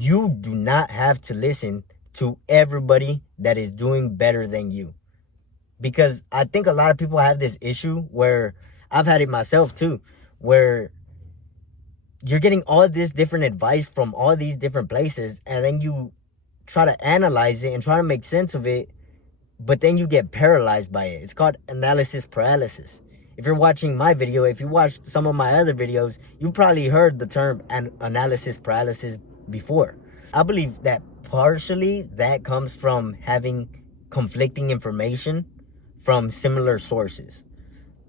you do not have to listen to everybody that is doing better than you. Because I think a lot of people have this issue where I've had it myself too, where you're getting all this different advice from all these different places, and then you try to analyze it and try to make sense of it, but then you get paralyzed by it. It's called analysis paralysis. If you're watching my video, if you watched some of my other videos, you probably heard the term analysis paralysis before. I believe that partially that comes from having conflicting information from similar sources.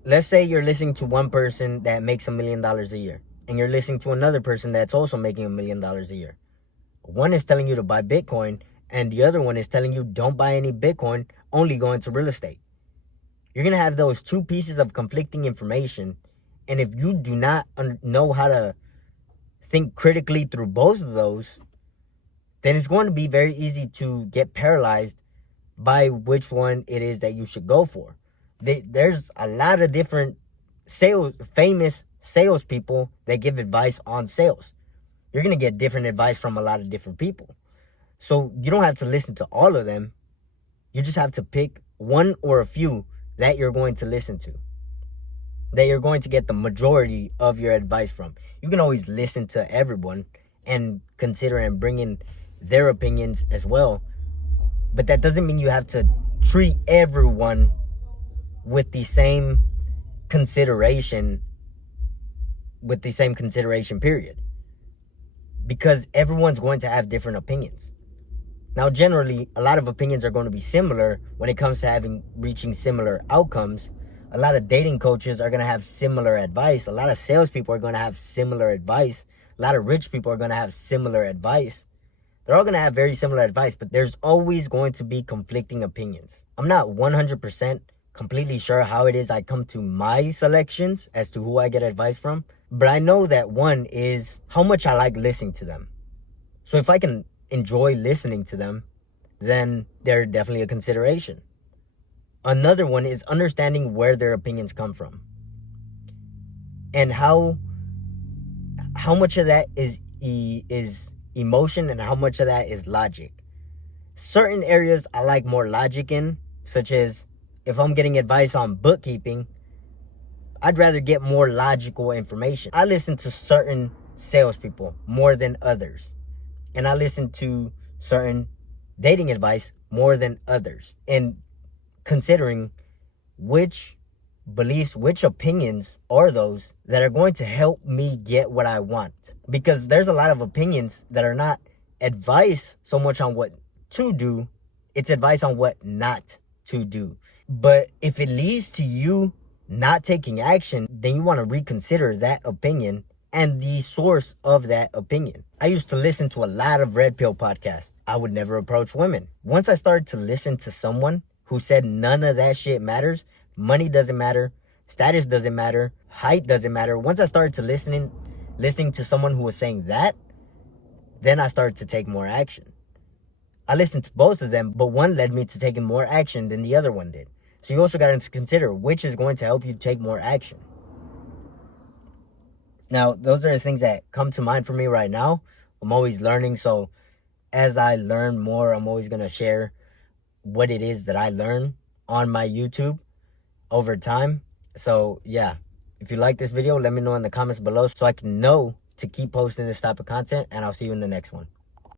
Let's say you're listening to one person that makes $1 million a year, and you're listening to another person that's also making $1 million a year. One is telling you to buy Bitcoin, and the other one is telling you don't buy any Bitcoin, only go into real estate. You're going to have those two pieces of conflicting information, and if you do not know how to think critically through both of those, then it's going to be very easy to get paralyzed by which one it is that you should go for. There's a lot of different famous salespeople that give advice on sales. You're going to get different advice from a lot of different people. So you don't have to listen to all of them. You just have to pick one or a few that you're going to listen to, that you're going to get the majority of your advice from. You can always listen to everyone and consider and bring in their opinions as well. But that doesn't mean you have to treat everyone with the same consideration, period. Because everyone's going to have different opinions. Now, generally, a lot of opinions are going to be similar when it comes to reaching similar outcomes. A lot of dating coaches are going to have similar advice. A lot of salespeople are going to have similar advice. A lot of rich people are going to have similar advice. They're all going to have very similar advice, but there's always going to be conflicting opinions. I'm not 100% completely sure how it is I come to my selections as to who I get advice from, but I know that one is how much I like listening to them. So if I can enjoy listening to them, then they're definitely a consideration. Another one is understanding where their opinions come from and how much of that is emotion and how much of that is logic. Certain areas I like more logic in, such as if I'm getting advice on bookkeeping, I'd rather get more logical information. I listen to certain salespeople more than others, and I listen to certain dating advice more than others, and considering which beliefs, which opinions are those that are going to help me get what I want. Because there's a lot of opinions that are not advice so much on what to do, it's advice on what not to do. But if it leads to you not taking action, then you want to reconsider that opinion and the source of that opinion. I used to listen to a lot of red pill podcasts. I would never approach women. Once I started to listen to someone who said none of that shit matters, money doesn't matter, status doesn't matter, height doesn't matter. Once I started to listening to someone who was saying that, then I started to take more action. I listened to both of them, but one led me to taking more action than the other one did. So you also got to consider which is going to help you take more action. Now, those are the things that come to mind for me right now. I'm always learning, so as I learn more, I'm always going to share what it is that I learn on my YouTube over time. So yeah, if you like this video, let me know in the comments below so I can know to keep posting this type of content, and I'll see you in the next one.